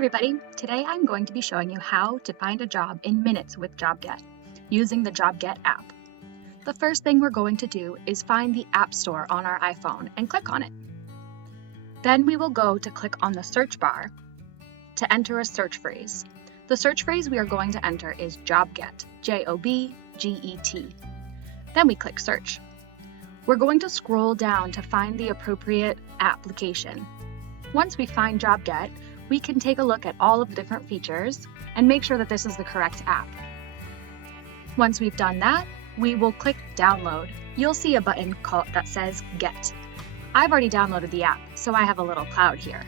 everybody, today I'm going to be showing you how to find a job in minutes with JobGet using the JobGet app. The first thing we're going to do is find the App Store on our iPhone and click on it. Then we will go to click on the search bar to enter a search phrase. The search phrase we are going to enter is JobGet, J-O-B-G-E-T. Then we click search. We're going to scroll down to find the appropriate application. Once we find JobGet, we can take a look at all of the different features and make sure that this is the correct app. Once we've done that, we will click download. You'll see a button that says Get. I've already downloaded the app, so I have a little cloud here.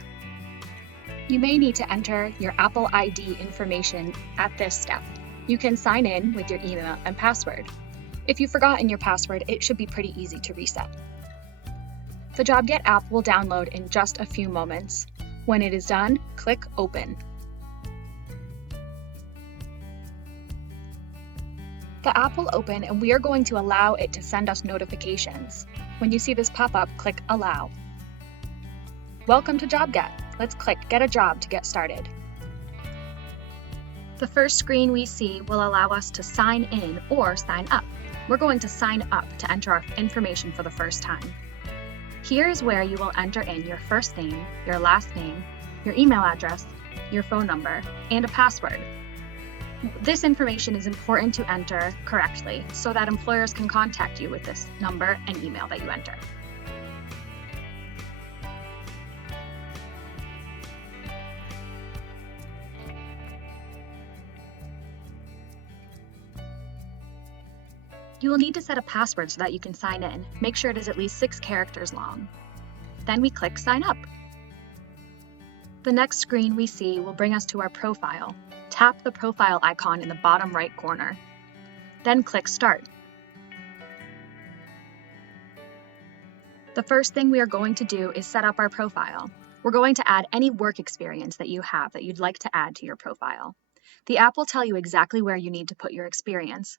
You may need to enter your Apple ID information at this step. You can sign in with your email and password. If you've forgotten your password, it should be pretty easy to reset. The JobGet app will download in just a few moments. When it is done, click Open. The app will open and we are going to allow it to send us notifications. When you see this pop up, click Allow. Welcome to JobGet. Let's click Get a Job to get started. The first screen we see will allow us to sign in or sign up. We're going to sign up to enter our information for the first time. Here is where you will enter in your first name, your last name, your email address, your phone number, and a password. This information is important to enter correctly so that employers can contact you with this number and email that you enter. You will need to set a password so that you can sign in. Make sure it is at least 6 characters long. Then we click Sign Up. The next screen we see will bring us to our profile. Tap the profile icon in the bottom right corner. Then click Start. The first thing we are going to do is set up our profile. We're going to add any work experience that you have that you'd like to add to your profile. The app will tell you exactly where you need to put your experience.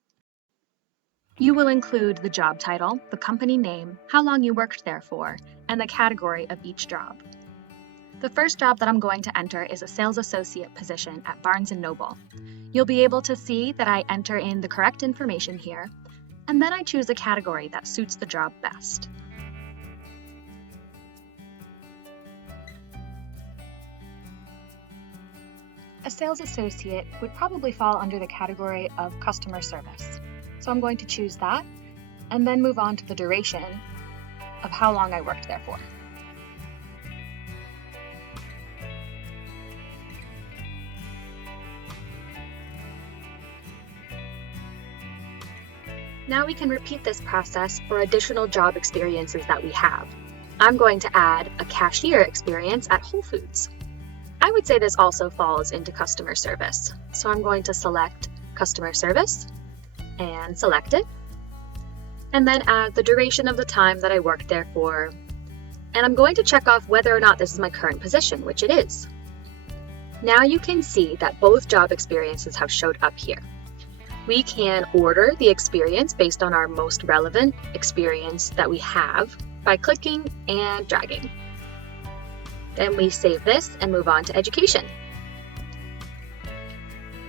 You will include the job title, the company name, how long you worked there for, and the category of each job. The first job that I'm going to enter is a sales associate position at Barnes & Noble. You'll be able to see that I enter in the correct information here, and then I choose a category that suits the job best. A sales associate would probably fall under the category of customer service. So I'm going to choose that and then move on to the duration of how long I worked there for. Now we can repeat this process for additional job experiences that we have. I'm going to add a cashier experience at Whole Foods. I would say this also falls into customer service. So I'm going to select customer service and select it, and then add the duration of the time that I worked there for, and I'm going to check off whether or not this is my current position, which it is. Now you can see that both job experiences have showed up here. We can order the experience based on our most relevant experience that we have by clicking and dragging. Then we save this and move on to education.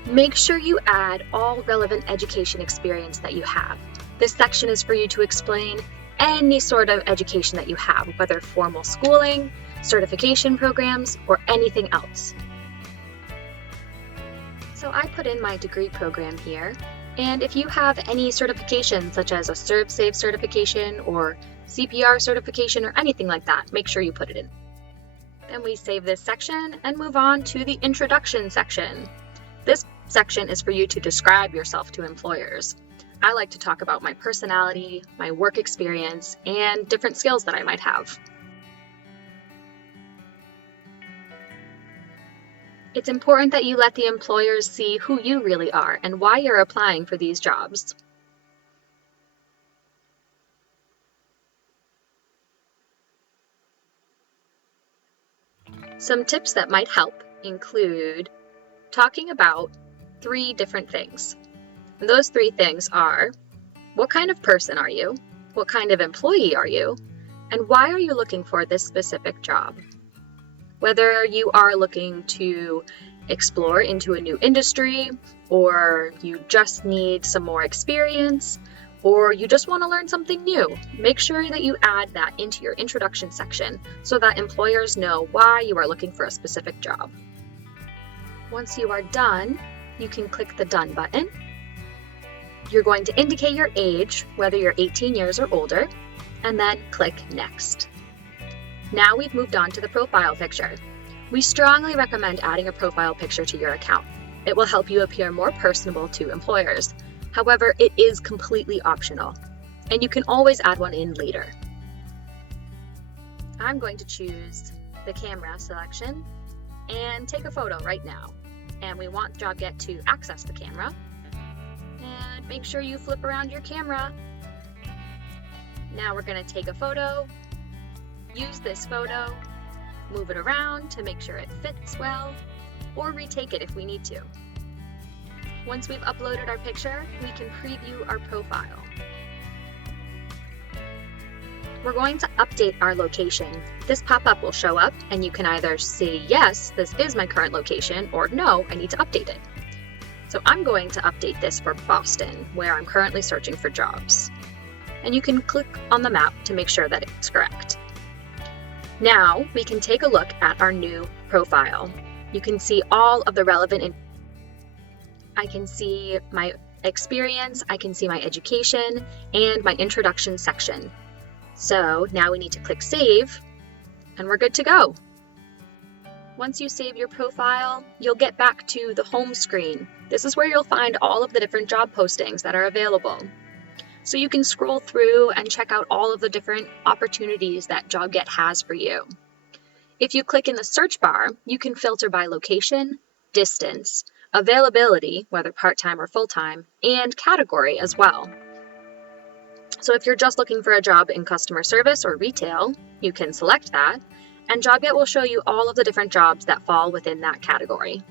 Make sure you add all relevant education experience that you have. This section is for you to explain any sort of education that you have, whether formal schooling, certification programs, or anything else. So I put in my degree program here, and if you have any certification such as a ServSafe certification or CPR certification or anything like that, make sure you put it in. Then we save this section and move on to the introduction section. This section is for you to describe yourself to employers. I like to talk about my personality, my work experience, and different skills that I might have. It's important that you let the employers see who you really are and why you're applying for these jobs. Some tips that might help include talking about 3 different things. And those 3 things are, what kind of person are you? What kind of employee are you? And why are you looking for this specific job? Whether you are looking to explore into a new industry, or you just need some more experience, or you just want to learn something new, make sure that you add that into your introduction section so that employers know why you are looking for a specific job. Once you are done, you can click the Done button. You're going to indicate your age, whether you're 18 years or older, and then click Next. Now we've moved on to the profile picture. We strongly recommend adding a profile picture to your account. It will help you appear more personable to employers. However, it is completely optional, and you can always add one in later. I'm going to choose the camera selection and take a photo right now. And we want JobGet to access the camera. And make sure you flip around your camera. Now we're going to take a photo, use this photo, move it around to make sure it fits well, or retake it if we need to. Once we've uploaded our picture, we can preview our profile. We're going to update our location. This pop-up will show up and you can either say, yes, this is my current location, or no, I need to update it. So I'm going to update this for Boston, where I'm currently searching for jobs. And you can click on the map to make sure that it's correct. Now we can take a look at our new profile. You can see all of the relevant I can see my experience, I can see my education, and my introduction section. So now we need to click Save, and we're good to go. Once you save your profile, you'll get back to the home screen. This is where you'll find all of the different job postings that are available. So you can scroll through and check out all of the different opportunities that JobGet has for you. If you click in the search bar, you can filter by location, distance, availability, whether part-time or full-time, and category as well. So if you're just looking for a job in customer service or retail, you can select that, and JobGet will show you all of the different jobs that fall within that category.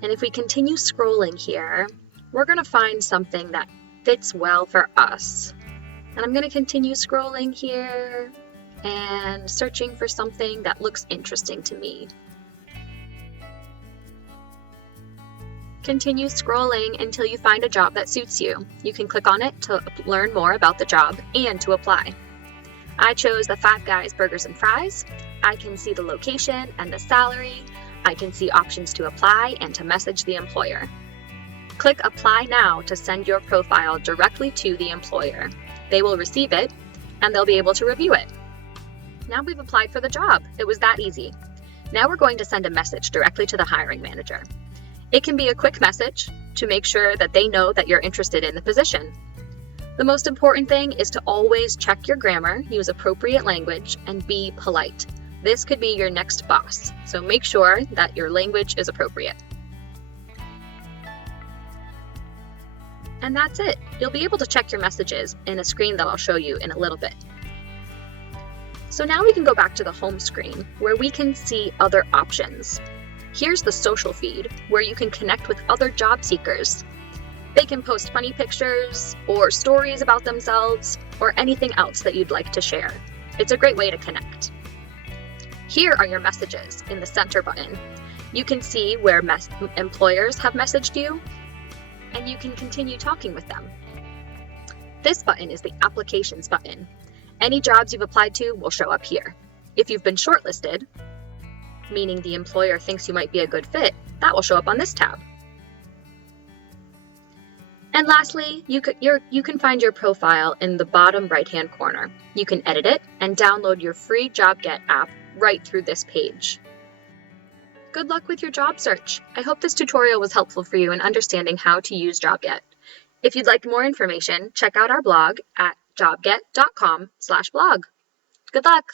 And if we continue scrolling here, we're going to find something that fits well for us. And I'm going to continue scrolling here and searching for something that looks interesting to me. Continue scrolling until you find a job that suits you. You can click on it to learn more about the job and to apply. I chose the Five Guys Burgers and Fries. I can see the location and the salary. I can see options to apply and to message the employer. Click Apply Now to send your profile directly to the employer. They will receive it and they'll be able to review it. Now we've applied for the job. It was that easy. Now we're going to send a message directly to the hiring manager. It can be a quick message to make sure that they know that you're interested in the position. The most important thing is to always check your grammar, use appropriate language, and be polite. This could be your next boss, so make sure that your language is appropriate. And that's it. You'll be able to check your messages in a screen that I'll show you in a little bit. So now we can go back to the home screen where we can see other options. Here's the social feed, where you can connect with other job seekers. They can post funny pictures or stories about themselves or anything else that you'd like to share. It's a great way to connect. Here are your messages in the center button. You can see where employers have messaged you, and you can continue talking with them. This button is the Applications button. Any jobs you've applied to will show up here. If you've been shortlisted, meaning the employer thinks you might be a good fit, that will show up on this tab. And lastly, you can find your profile in the bottom right-hand corner. You can edit it and download your free JobGet app right through this page. Good luck with your job search. I hope this tutorial was helpful for you in understanding how to use JobGet. If you'd like more information, check out our blog at jobget.com/blog. Good luck!